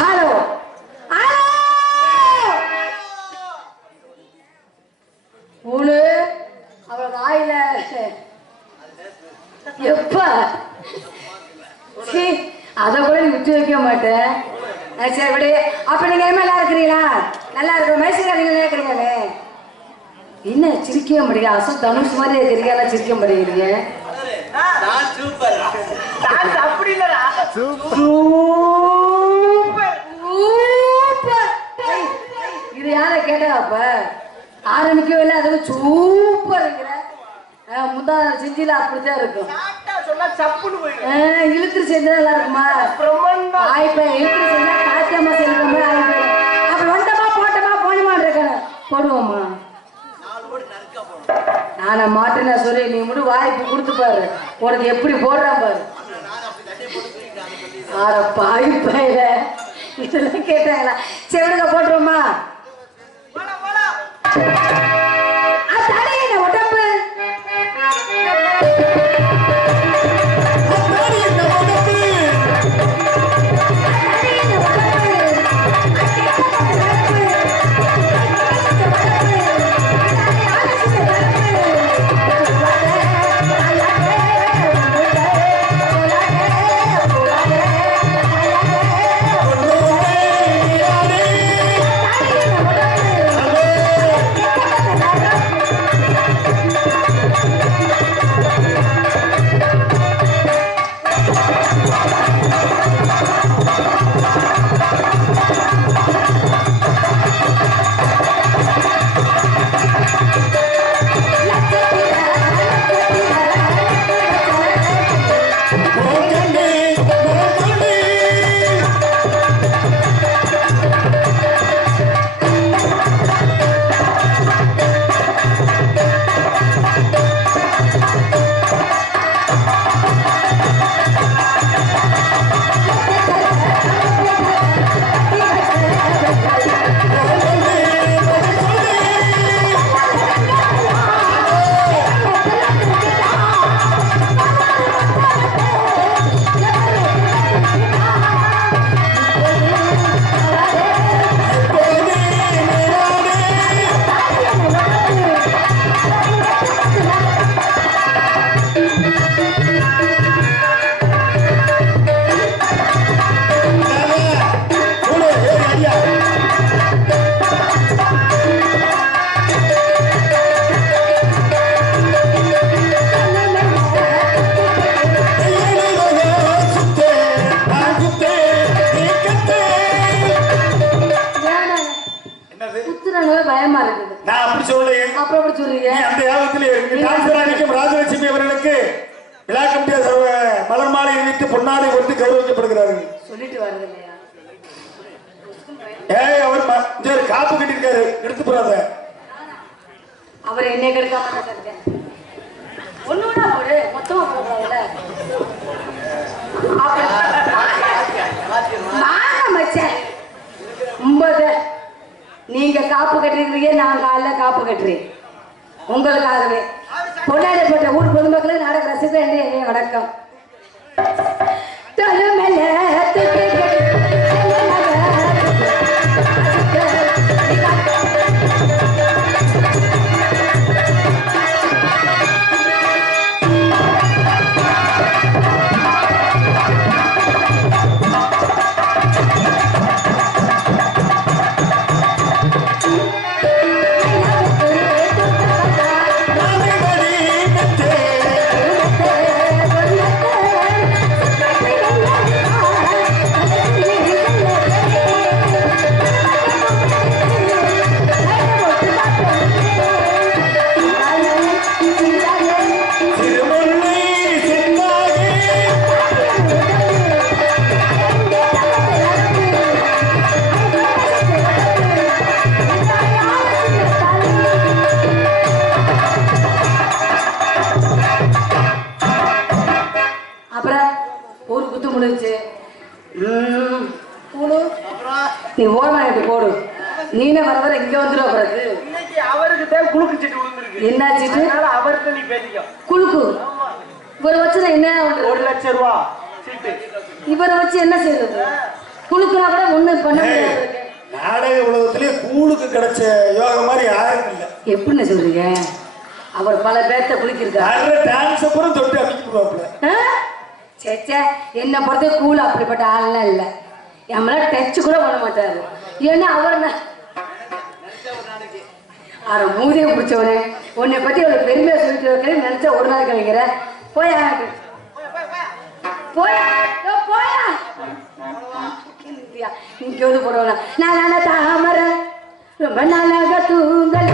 Hello ஊழு அவள் வாயில எப்ப அத கூட நீ விட்டு வைக்க மாட்டேன். சரி விடு. அப்ப நீங்க நல்லா இருக்கிறீங்களா? நல்லா இருக்கிற மேசிக்காரங்க இருக்கிறீங்களே. என்ன சிரிக்க முடியல? அசோ தனுஷ் மாதிரி இருக்கிறீங்க, சிரிக்க முடியுறீங்க. இது யார கேட்டா? அப்ப ஆரம்பிக்கவே இல்லை, அதுவும் சூப்பர்ங்கிற முந்தா செஞ்சில அப்படித்தான் இருக்கும். இழுத்துரு செஞ்சா நல்லா இருக்குமா? ஆயிப்ப இழுத்துரு செஞ்சா காய்க்காம செல்வமா ஆயிப்ப. அப்புறம் வந்தமா போட்டமா போனமான் இருக்கணும் போடுவோமா? நான மாட்டேன்னா சொல்லி நீ மட்டும் வாய்ப்பு கொடுத்து பாரு, உனக்கு எப்படி போடுறான் பாரு. ஆட பாய்ப்பையில இதெல்லாம் கேட்டாங்களா? செவனுங்க போட்டுருவோமா? உடம்பு பயமா இருக்குது. நான் அப்படி சொல்றேன். அப்புறம் அப்படி சொல்றீங்க. அந்த யாகத்திலே டாக்டர் ராஜலட்சுமி அவர்களுக்கு விழா கமிட்டி மலர் மாலை அணிவித்து பொன்னாடை கொடுத்து கௌரவிக்கப்படுகிறார்கள். சொல்லிட்டு வரது இல்லையா? அவர் காப்பு கட்டிருக்காரு, எடுத்து போறாத. அவர் என்ன கெடுக்காம இருக்கேன். ஒண்ணுனா போடு, மொத்தமா போடுறாங்கல்ல. நீங்க காப்பு கட்டிருக்கீங்க, நான் காலைல காப்பு கட்டுறேன் உங்களுக்காகவே. பொன்னாடை போட்ட ஊர் பொதுமக்களை நாடக ரசிகர் என்னைய வணக்கம். நீ ஓரமாயிட்டு போடு. நீனே வர வர இங்க வந்துடும். பிறகு அவருக்கு குழுக்கு சீட்டு விழுந்துருக்கு. என்ன சீட்டு? அவர் மட்டும் நீ பேசிக்கோ. குலுக்கு இவரை வச்சு நான் என்ன 1 லட்சம் ரூபா சீட்டு. இவரை வச்சு என்ன செய்யறது? குலுக்குனா கூட ஒண்ணும் பண்ண முடியாது. நாடக உலகத்திலே கூழுக்கு கிடைச்ச யோகம் மாதிரி யாரும் இல்லை. எப்படின்னு சொல்றீங்க? அவர் பல பேர்த்த குளிக்கிருக்காரு. டான்ஸ் அப்புறம் தொட்டு அமைக்கிடுவாப்புல. சேச்சே, என்ன பொறுத்த கூழ் அப்படிப்பட்ட ஆள்லாம் இல்லை. நம்மள டச் கூட பண்ண மாட்டாரு. ஏன்னா அவர் மூதையை பிடிச்சவனே, உன்னை பத்தி அவ்வளவு பெருமையா சொல்லிட்டு இருக்கேன் நினைச்சா ஒரு நாளைக்கு வைக்கிற. போயா போயா போயா இங்க வந்து போடுவாங்க. நான் தாமரை ரொம்ப நாளாக தூங்கல